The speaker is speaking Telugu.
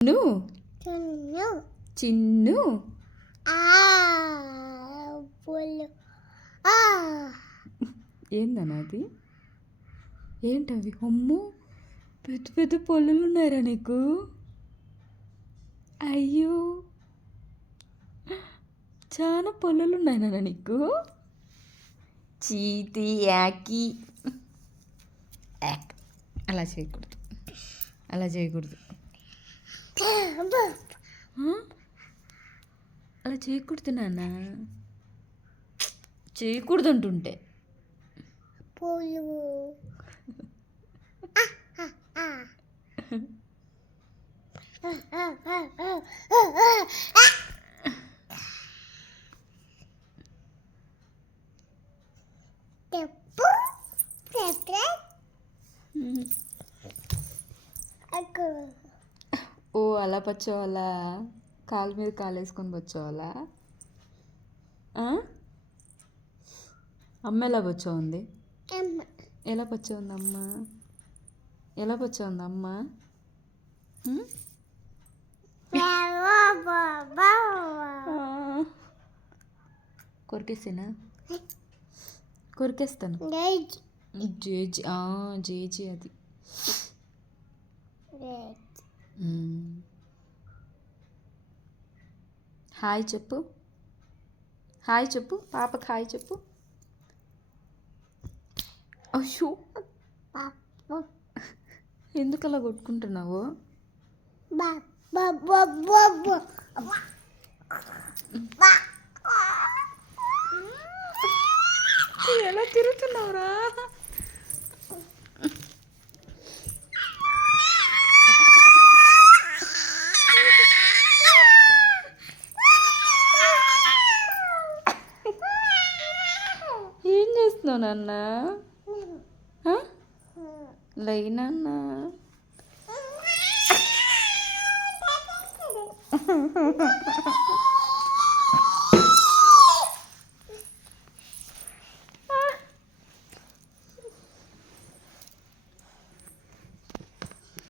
ను చిన్ను చిన్ను పుల్లు ఏందన్నా అది? ఏంటవి? అమ్మో, పెద్ద పెద్ద పొల్లులు ఉన్నారా నీకు? అయ్యో, చాలా పొల్లులు ఉన్నాయన్నా నీకు? చీతి యాకి యాక్. అలా చేయకూడదు, అలా చేయకూడదు, అలా చేయకూడదు నాన్న, చేయకూడదు అంటుంటే. పుల్లు ఓ, అలా పచ్చోవాలా? కాలు మీద కాలు వేసుకొని పచ్చోవాలా? అమ్మ ఎలా పచ్చో ఉంది? ఎలా పచ్చో ఉంది అమ్మ? ఎలా పచ్చో ఉంది అమ్మ? కొరికేసేనా? కొరికేస్తాను. జేజీ జేజీ అది. హాయ్ చెప్పు, హాయ్ చెప్పు, పాపకి హాయ్ చెప్పు. అయ్యో, ఎందుకు అలా కొట్టుకుంటున్నావు? ఎలా తిరుగుతున్నావురా? ఏం చేస్తున్నావు నాన్న? లైనన్నా